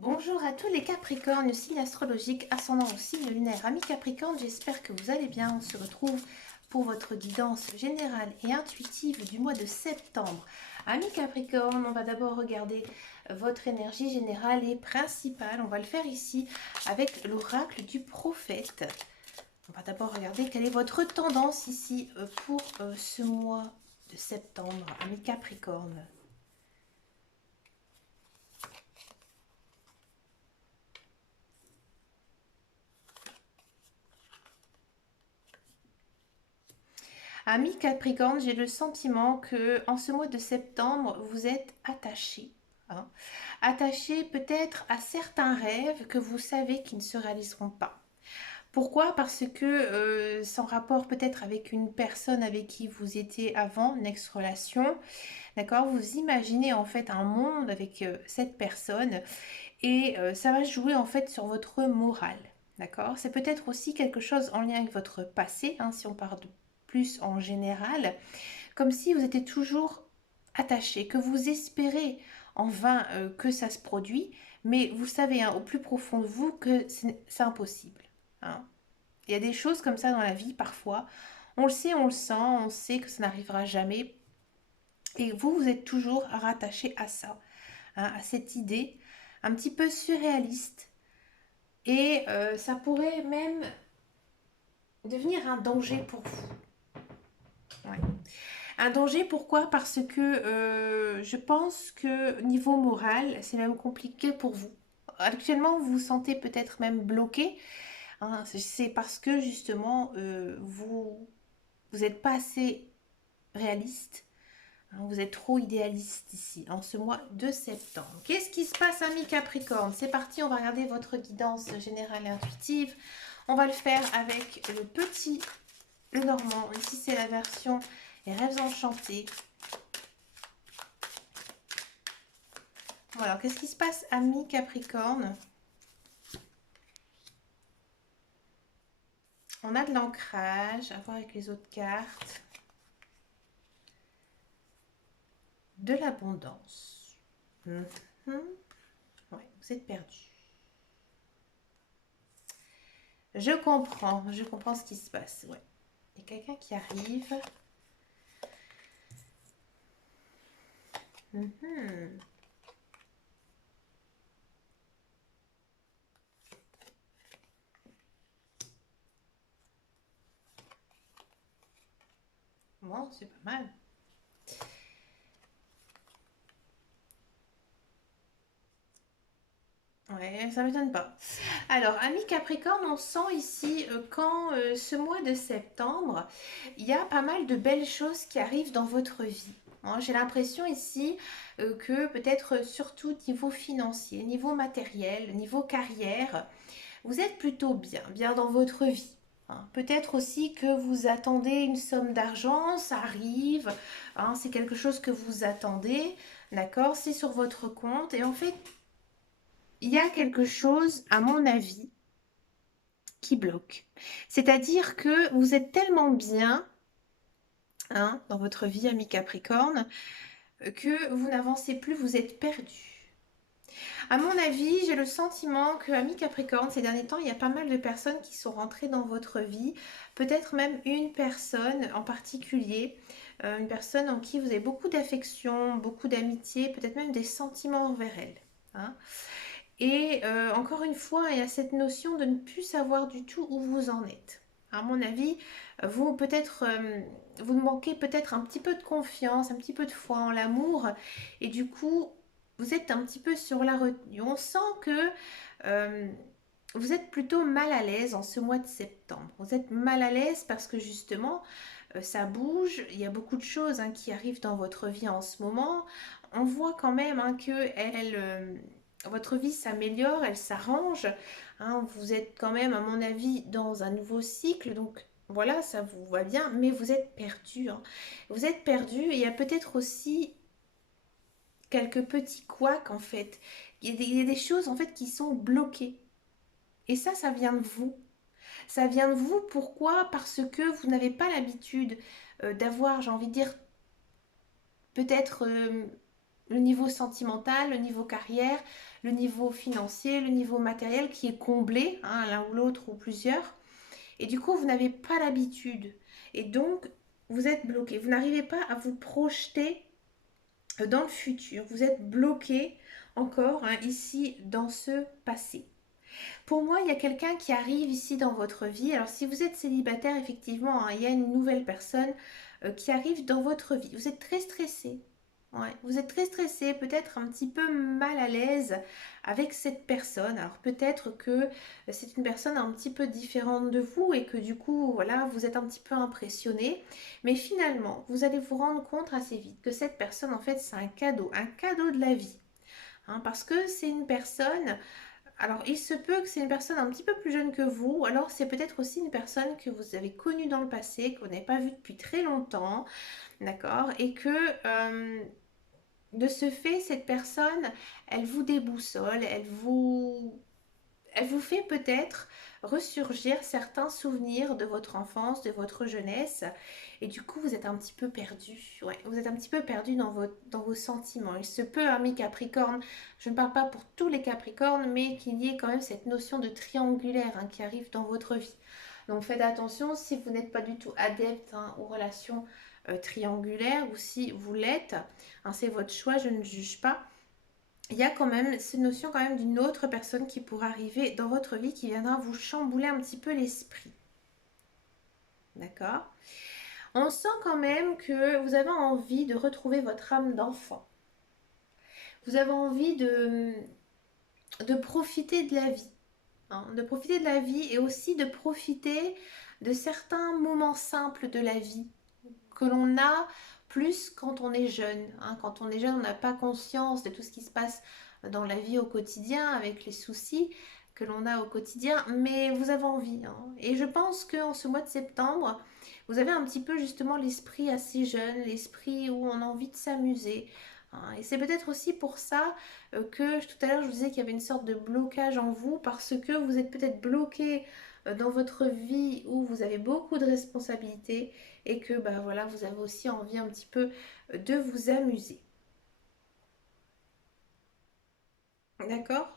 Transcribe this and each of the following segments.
Bonjour à tous les Capricornes, signe astrologique, ascendant au signe lunaire. Amis Capricornes, j'espère que vous allez bien. On se retrouve pour votre guidance générale et intuitive du mois de septembre. Amis Capricornes, on va d'abord regarder votre énergie générale et principale. On va le faire ici avec l'oracle du prophète. On va d'abord regarder quelle est votre tendance ici pour ce mois de septembre. Amis Capricornes. Ami Capricorne, j'ai le sentiment que en ce mois de septembre, vous êtes attaché. Attaché peut-être à certains rêves que vous savez qui ne se réaliseront pas. Pourquoi? Parce que sans rapport peut-être avec une personne avec qui vous étiez avant, une ex-relation, d'accord? Vous imaginez en fait un monde avec cette personne et ça va jouer en fait sur votre morale. D'accord? C'est peut-être aussi quelque chose en lien avec votre passé, hein, si on parle de plus en général, comme si vous étiez toujours attaché, que vous espérez en vain que ça se produit, mais vous savez hein, au plus profond de vous que c'est impossible. Hein. Il y a des choses comme ça dans la vie parfois, on le sait, on le sent, on sait que ça n'arrivera jamais, et vous, vous êtes toujours rattaché à ça, hein, à cette idée un petit peu surréaliste, et ça pourrait même devenir un danger pour vous. Ouais. Un danger, pourquoi? Parce que je pense que niveau moral, c'est même compliqué pour vous. Actuellement, vous vous sentez peut-être même bloqué. Hein, c'est parce que justement, vous n'êtes pas assez réaliste. Hein, vous êtes trop idéaliste ici, en ce mois de septembre. Qu'est-ce qui se passe, ami Capricorne? C'est parti, on va regarder votre guidance générale et intuitive. On va le faire avec le petit, le normand. Ici, c'est la version Les rêves enchantés. Voilà, qu'est-ce qui se passe, ami Capricorne? On a de l'ancrage, à voir avec les autres cartes. De l'abondance. Ouais, vous êtes perdu. Je comprends ce qui se passe. Ouais. Il y a quelqu'un qui arrive. Bon, c'est pas mal. Ouais, ça m'étonne pas. Alors, ami Capricorne, on sent ici quand ce mois de septembre, il y a pas mal de belles choses qui arrivent dans votre vie. Hein, j'ai l'impression ici que peut-être surtout niveau financier, niveau matériel, niveau carrière, vous êtes plutôt bien dans votre vie. Hein. Peut-être aussi que vous attendez une somme d'argent, ça arrive, hein, c'est quelque chose que vous attendez, d'accord, c'est sur votre compte et en fait, il y a quelque chose, à mon avis, qui bloque. C'est-à-dire que vous êtes tellement bien hein, dans votre vie, ami Capricorne, que vous n'avancez plus, vous êtes perdu. À mon avis, j'ai le sentiment que, ami Capricorne, ces derniers temps, il y a pas mal de personnes qui sont rentrées dans votre vie. Peut-être même une personne en particulier, une personne en qui vous avez beaucoup d'affection, beaucoup d'amitié, peut-être même des sentiments envers elle. Hein. Et encore une fois, il y a cette notion de ne plus savoir du tout où vous en êtes. À mon avis, vous peut-être, vous manquez peut-être un petit peu de confiance, un petit peu de foi en l'amour, et du coup, vous êtes un petit peu sur la retenue. On sent que euh, vous êtes plutôt mal à l'aise en ce mois de septembre. Vous êtes mal à l'aise parce que justement, ça bouge. Il y a beaucoup de choses hein, qui arrivent dans votre vie en ce moment. On voit quand même hein, que votre vie s'améliore, elle s'arrange. Hein, vous êtes quand même, à mon avis, dans un nouveau cycle. Donc voilà, ça vous va bien, mais vous êtes perdu. Hein. Vous êtes perdu et il y a peut-être aussi quelques petits couacs en fait. Il y a des choses en fait qui sont bloquées. Et ça vient de vous. Ça vient de vous, pourquoi? Parce que vous n'avez pas l'habitude d'avoir, j'ai envie de dire, peut-être le niveau sentimental, le niveau carrière, le niveau financier, le niveau matériel qui est comblé, hein, l'un ou l'autre ou plusieurs. Et du coup, vous n'avez pas l'habitude. Et donc, vous êtes bloqué. Vous n'arrivez pas à vous projeter dans le futur. Vous êtes bloqué encore hein, ici dans ce passé. Pour moi, il y a quelqu'un qui arrive ici dans votre vie. Alors, si vous êtes célibataire, effectivement, hein, il y a une nouvelle personne qui arrive dans votre vie. Vous êtes très stressé. Ouais, vous êtes très stressé, peut-être un petit peu mal à l'aise avec cette personne. Alors peut-être que c'est une personne un petit peu différente de vous et que du coup, voilà, vous êtes un petit peu impressionné. Mais finalement, vous allez vous rendre compte assez vite que cette personne, en fait, c'est un cadeau de la vie. Hein, parce que c'est une personne alors, il se peut que c'est une personne un petit peu plus jeune que vous, ou alors c'est peut-être aussi une personne que vous avez connue dans le passé, que vous n'avez pas vue depuis très longtemps, d'accord? Et que de ce fait, cette personne, elle vous déboussole, elle vous fait peut-être ressurgir certains souvenirs de votre enfance, de votre jeunesse, et du coup vous êtes un petit peu perdu. Ouais, vous êtes un petit peu perdu dans vos sentiments. Il se peut, ami Capricorne, je ne parle pas pour tous les Capricornes, mais qu'il y ait quand même cette notion de triangulaire hein, qui arrive dans votre vie. Donc faites attention si vous n'êtes pas du tout adepte hein, aux relations triangulaires ou si vous l'êtes, hein, c'est votre choix, je ne juge pas il y a quand même cette notion quand même d'une autre personne qui pourra arriver dans votre vie qui viendra vous chambouler un petit peu l'esprit. D'accord? On sent quand même que vous avez envie de retrouver votre âme d'enfant. Vous avez envie de profiter de la vie. Hein, de profiter de la vie et aussi de profiter de certains moments simples de la vie que l'on a plus quand on est jeune. Hein. Quand on est jeune, on n'a pas conscience de tout ce qui se passe dans la vie au quotidien, avec les soucis que l'on a au quotidien, mais vous avez envie. Hein. Et je pense qu'en ce mois de septembre, vous avez un petit peu justement l'esprit assez jeune, l'esprit où on a envie de s'amuser. Hein. Et c'est peut-être aussi pour ça que tout à l'heure je vous disais qu'il y avait une sorte de blocage en vous, parce que vous êtes peut-être bloqué dans votre vie où vous avez beaucoup de responsabilités et que bah, voilà, vous avez aussi envie un petit peu de vous amuser. D'accord?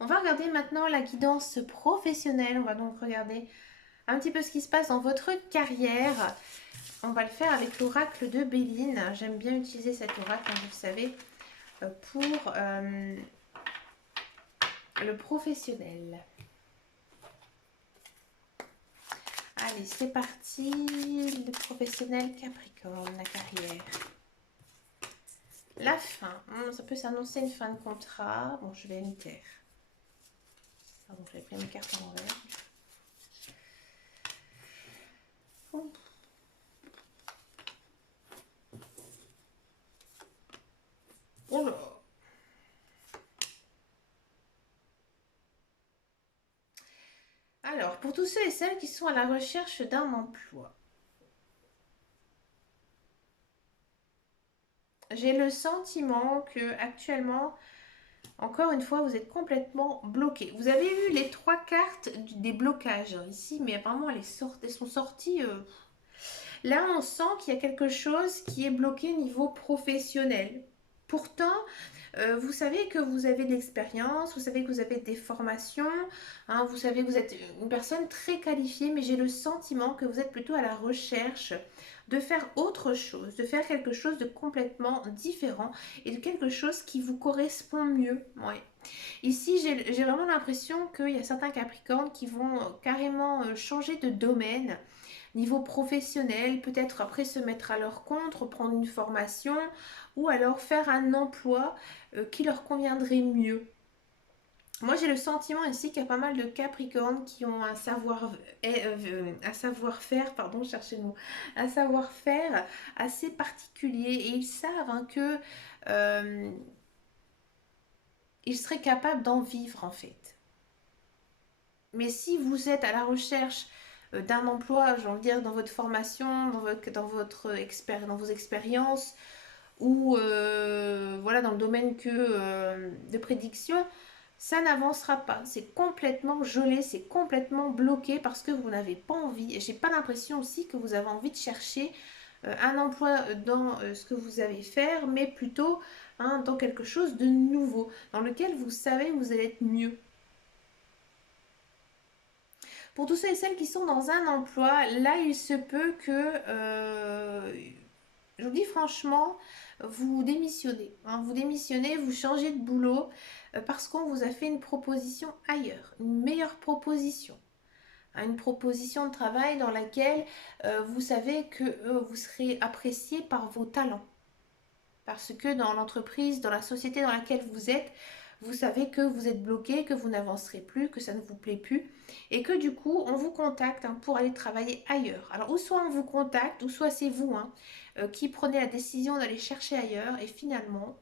On va regarder maintenant la guidance professionnelle. On va donc regarder un petit peu ce qui se passe dans votre carrière. On va le faire avec l'oracle de Béline. J'aime bien utiliser cet oracle, hein, vous le savez, pour le professionnel. Allez, c'est parti. Le professionnel Capricorne, la carrière. La fin. Ça peut s'annoncer une fin de contrat. Bon, je vais me taire. Pardon, j'avais pris mes cartes à l'envers. Oh. Oh là. Alors, pour tous ceux et celles qui sont à la recherche d'un emploi, j'ai le sentiment que actuellement, encore une fois, vous êtes complètement bloqué. Vous avez eu les 3 cartes des blocages hein, ici, mais apparemment elles sont sorties. Là, on sent qu'il y a quelque chose qui est bloqué au niveau professionnel. Pourtant, vous savez que vous avez de l'expérience, vous savez que vous avez des formations, hein, vous savez que vous êtes une personne très qualifiée, mais j'ai le sentiment que vous êtes plutôt à la recherche de faire autre chose, de faire quelque chose de complètement différent et de quelque chose qui vous correspond mieux. Ouais. Ici, j'ai vraiment l'impression qu'il y a certains Capricornes qui vont carrément changer de domaine niveau professionnel, peut-être après se mettre à leur compte, reprendre une formation ou alors faire un emploi qui leur conviendrait mieux. Moi, j'ai le sentiment ici qu'il y a pas mal de Capricornes qui ont un savoir-faire, pardon, cherchez le mot, un savoir-faire assez particulier et ils savent hein, que ils seraient capables d'en vivre en fait. Mais si vous êtes à la recherche d'un emploi, j'ai envie de dire, dans votre formation, dans vos expériences, ou voilà, dans le domaine de prédiction, ça n'avancera pas. C'est complètement gelé, c'est complètement bloqué parce que vous n'avez pas envie. Et j'ai pas l'impression aussi que vous avez envie de chercher un emploi dans ce que vous avez faire, mais plutôt hein, dans quelque chose de nouveau, dans lequel vous savez que vous allez être mieux. Pour tous ceux et celles qui sont dans un emploi, là, il se peut que, je vous dis franchement, vous démissionnez. Hein, vous démissionnez, vous changez de boulot parce qu'on vous a fait une proposition ailleurs, une meilleure proposition. Hein, une proposition de travail dans laquelle vous savez que vous serez apprécié par vos talents. Parce que dans l'entreprise, dans la société dans laquelle vous êtes, vous savez que vous êtes bloqué, que vous n'avancerez plus, que ça ne vous plaît plus, et que du coup, on vous contacte hein, pour aller travailler ailleurs. Alors, ou soit on vous contacte, ou soit c'est vous hein, qui prenez la décision d'aller chercher ailleurs, et finalement,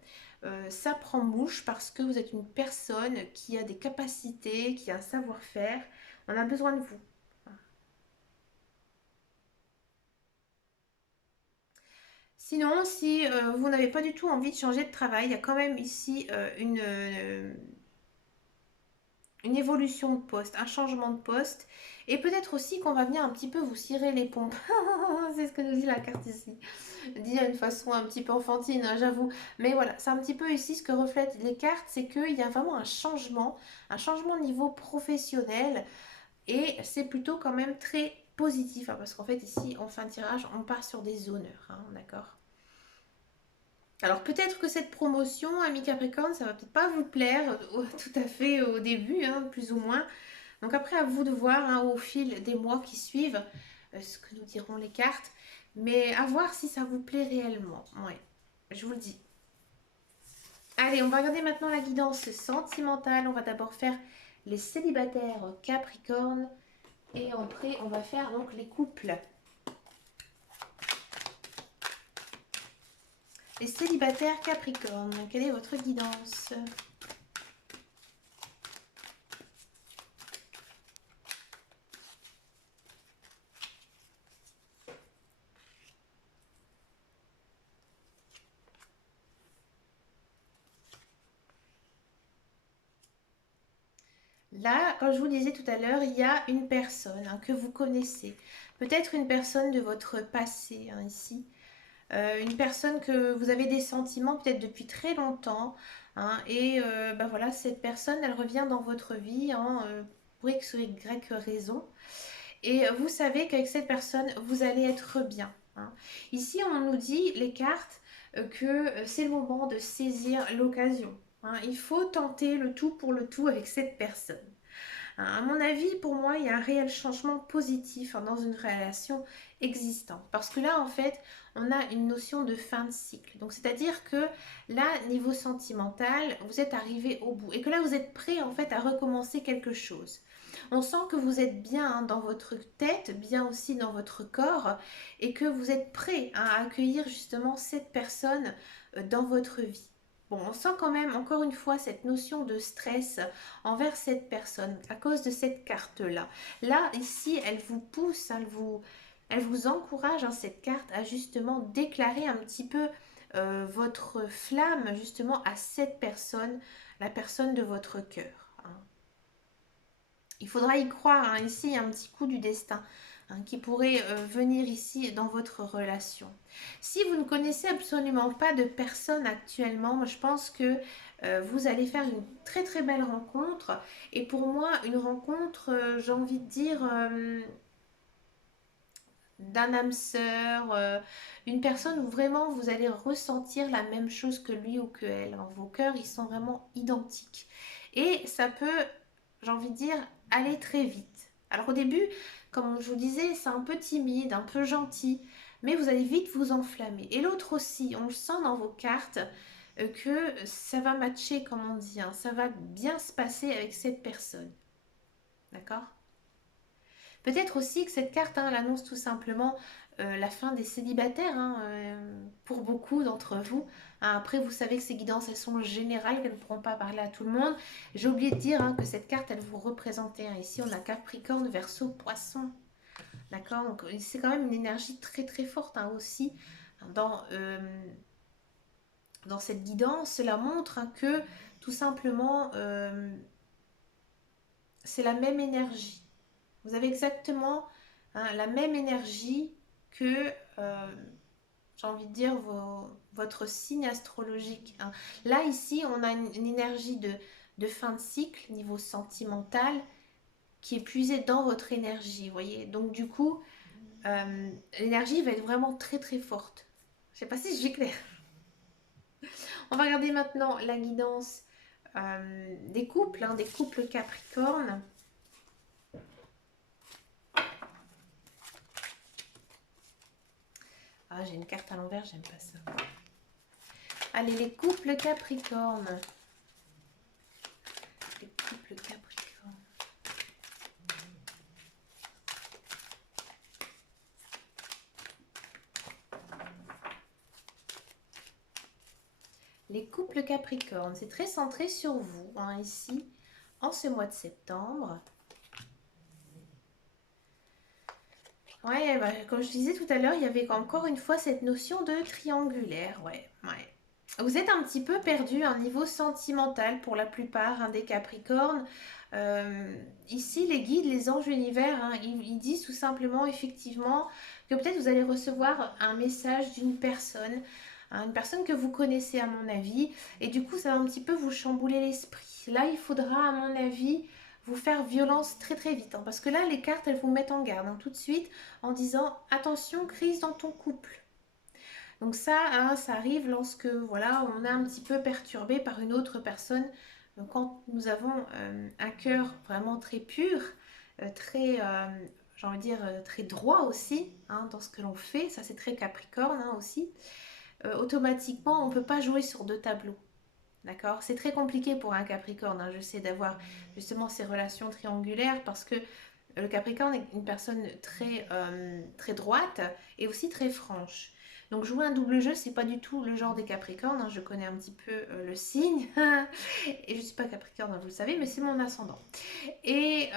ça prend mouche parce que vous êtes une personne qui a des capacités, qui a un savoir-faire. On a besoin de vous. Sinon, si vous n'avez pas du tout envie de changer de travail, il y a quand même ici une évolution de poste, un changement de poste. Et peut-être aussi qu'on va venir un petit peu vous cirer les pompes. C'est ce que nous dit la carte ici. Dit d'une façon un petit peu enfantine, hein, j'avoue. Mais voilà, c'est un petit peu ici ce que reflètent les cartes, c'est qu'il y a vraiment un changement au niveau professionnel. Et c'est plutôt quand même très positif. Hein, parce qu'en fait, ici, on fait un tirage, on part sur des honneurs. Hein, d'accord. Alors peut-être que cette promotion, ami Capricorne, ça va peut-être pas vous plaire tout à fait au début, hein, plus ou moins. Donc après, à vous de voir hein, au fil des mois qui suivent ce que nous diront les cartes. Mais à voir si ça vous plaît réellement. Ouais, je vous le dis. Allez, on va regarder maintenant la guidance sentimentale. On va d'abord faire les célibataires Capricorne. Et après, on va faire donc les couples. Les célibataires Capricorne, quelle est votre guidance? Là, comme je vous disais tout à l'heure, il y a une personne hein, que vous connaissez. Peut-être une personne de votre passé hein, ici. Une personne que vous avez des sentiments peut-être depuis très longtemps. Hein, et bah voilà, cette personne, elle revient dans votre vie hein, pour X ou Y raison. Et vous savez qu'avec cette personne, vous allez être bien. Hein. Ici, on nous dit, les cartes, que c'est le moment de saisir l'occasion. Hein. Il faut tenter le tout pour le tout avec cette personne. Hein, à mon avis, pour moi, il y a un réel changement positif hein, dans une relation existante. Parce que là, en fait, on a une notion de fin de cycle. Donc, c'est-à-dire que là, niveau sentimental, vous êtes arrivé au bout. Et que là, vous êtes prêt, en fait, à recommencer quelque chose. On sent que vous êtes bien hein, dans votre tête, bien aussi dans votre corps, et que vous êtes prêt hein, à accueillir justement cette personne dans votre vie. Bon, on sent quand même, encore une fois, cette notion de stress envers cette personne à cause de cette carte-là. Là, ici, elle vous pousse, elle vous encourage, hein, cette carte, à justement déclarer un petit peu votre flamme, justement, à cette personne, la personne de votre cœur. Hein. Il faudra y croire. Hein. Ici, il y a un petit coup du destin hein, qui pourrait venir ici dans votre relation. Si vous ne connaissez absolument pas de personne actuellement, moi, je pense que vous allez faire une très très belle rencontre. Et pour moi, une rencontre, j'ai envie de dire, d'un âme sœur, une personne où vraiment vous allez ressentir la même chose que lui ou que elle. Hein. Vos cœurs, ils sont vraiment identiques. Et ça peut, j'ai envie de dire, aller très vite. Alors au début, comme je vous disais, c'est un peu timide, un peu gentil, mais vous allez vite vous enflammer. Et l'autre aussi, on le sent dans vos cartes que ça va matcher, comme on dit, hein, ça va bien se passer avec cette personne. D'accord? Peut-être aussi que cette carte, hein, elle annonce tout simplement la fin des célibataires hein, pour beaucoup d'entre vous. Hein, après, vous savez que ces guidances, elles sont générales, qu'elles ne pourront pas parler à tout le monde. J'ai oublié de dire hein, que cette carte, elle vous représentait. Hein. Ici, on a Capricorne, Verseau, Poisson. D'accord. Donc, c'est quand même une énergie très très forte hein, aussi dans, dans cette guidance. Cela montre hein, que tout simplement, c'est la même énergie. Vous avez exactement hein, la même énergie que, j'ai envie de dire, votre signe astrologique, hein. Là, ici, on a une énergie de fin de cycle, niveau sentimental, qui est puisée dans votre énergie, vous voyez. Donc, du coup, l'énergie va être vraiment très très forte. Je sais pas si je suis claire. On va regarder maintenant la guidance des couples, hein, des couples Capricorne. Ah, j'ai une carte à l'envers, j'aime pas ça. Allez, les couples Capricorne. Les couples Capricorne. Les couples Capricorne, c'est très centré sur vous, hein, ici, en ce mois de septembre. Ouais, bah, comme je disais tout à l'heure, il y avait encore une fois cette notion de triangulaire. Ouais, ouais. Vous êtes un petit peu perdu à un niveau sentimental pour la plupart, hein, des Capricornes. Euh, Ici, les guides, les anges univers, hein, ils disent tout simplement, effectivement, que peut-être vous allez recevoir un message d'une personne, hein, une personne que vous connaissez à mon avis, et du coup, ça va un petit peu vous chambouler l'esprit. Là, il faudra, à mon avis, vous faire violence très très vite, hein, parce que là, les cartes, elles vous mettent en garde, hein, tout de suite en disant attention, crise dans ton couple. Donc ça, hein, ça arrive lorsque voilà, on est un petit peu perturbé par une autre personne. Donc quand nous avons un cœur vraiment très pur, très, j'ai envie de dire, très droit aussi, hein, dans ce que l'on fait, ça c'est très Capricorne, hein, aussi, automatiquement on ne peut pas jouer sur deux tableaux. D'accord? C'est très compliqué pour un Capricorne, hein, je sais, d'avoir justement ces relations triangulaires parce que le Capricorne est une personne très, très droite et aussi très franche. Donc jouer un double jeu, c'est pas du tout le genre des Capricornes, hein. Je connais un petit peu le signe. Et je suis pas Capricorne, hein, vous le savez, mais c'est mon ascendant. Et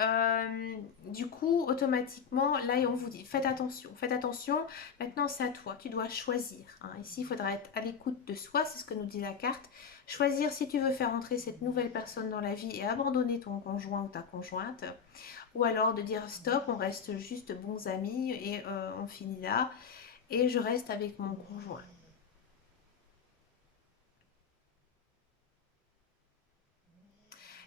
du coup, automatiquement, là, on vous dit, faites attention, faites attention. Maintenant, c'est à toi, tu dois choisir, hein. Ici, il faudra être à l'écoute de soi, c'est ce que nous dit la carte. Choisir si tu veux faire entrer cette nouvelle personne dans la vie et abandonner ton conjoint ou ta conjointe, ou alors de dire stop, on reste juste bons amis et on finit là, et je reste avec mon conjoint.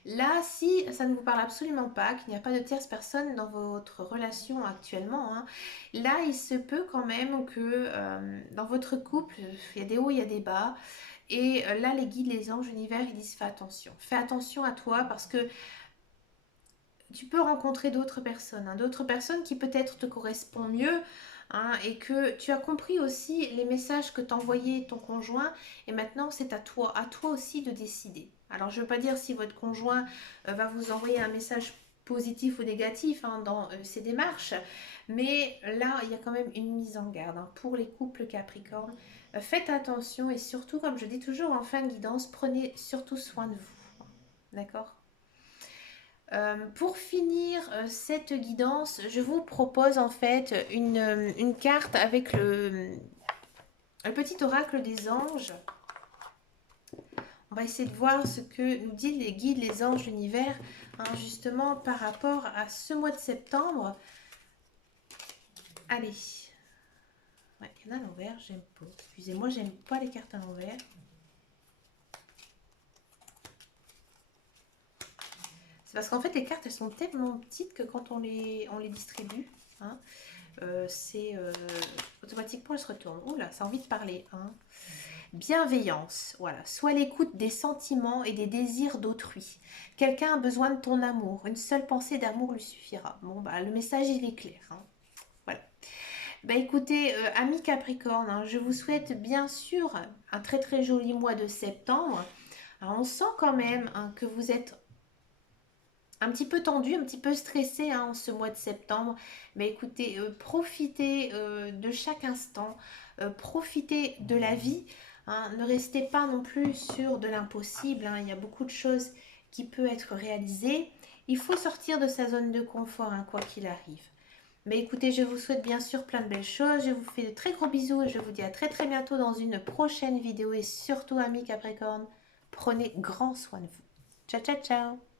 Là, si ça ne vous parle absolument pas, qu'il n'y a pas de tierce personne dans votre relation actuellement, hein, là, il se peut quand même que dans votre couple, il y a des hauts, il y a des bas. Et là, les guides, les anges, l'univers, ils disent fais attention. Fais attention à toi parce que tu peux rencontrer d'autres personnes, hein, d'autres personnes qui peut-être te correspondent mieux, hein, et que tu as compris aussi les messages que t'envoyait ton conjoint et maintenant c'est à toi aussi de décider. Alors je ne veux pas dire si votre conjoint va vous envoyer un message positif ou négatif, hein, dans ses démarches, mais là il y a quand même une mise en garde, hein, pour les couples Capricorne. Faites attention et surtout, comme je dis toujours en fin de guidance, prenez surtout soin de vous. D'accord? Pour finir cette guidance, je vous propose en fait une carte avec le petit oracle des anges. On va essayer de voir ce que nous disent les guides, les anges, l'univers, hein, justement par rapport à ce mois de septembre. Allez. Ouais, il y en a à l'envers, j'aime pas. Excusez-moi, j'aime pas les cartes à l'envers. C'est parce qu'en fait, les cartes, elles sont tellement petites que quand on les distribue, hein, automatiquement, elles se retournent. Oula, ça a envie de parler, hein. Bienveillance, voilà. Sois l'écoute des sentiments et des désirs d'autrui. Quelqu'un a besoin de ton amour. Une seule pensée d'amour lui suffira. Bon, bah, le message, il est clair, hein. Voilà. Bah, écoutez, amis Capricorne, hein, je vous souhaite bien sûr un très très joli mois de septembre. Alors, on sent quand même, hein, que vous êtes un petit peu tendu, un petit peu stressé, hein, en ce mois de septembre. Mais écoutez, profitez de chaque instant, profitez de la vie, hein. Ne restez pas non plus sur de l'impossible, hein. Il y a beaucoup de choses qui peuvent être réalisées. Il faut sortir de sa zone de confort, hein, quoi qu'il arrive. Mais écoutez, je vous souhaite bien sûr plein de belles choses. Je vous fais de très gros bisous et je vous dis à très très bientôt dans une prochaine vidéo. Et surtout, amis Capricorne, prenez grand soin de vous. Ciao, ciao, ciao!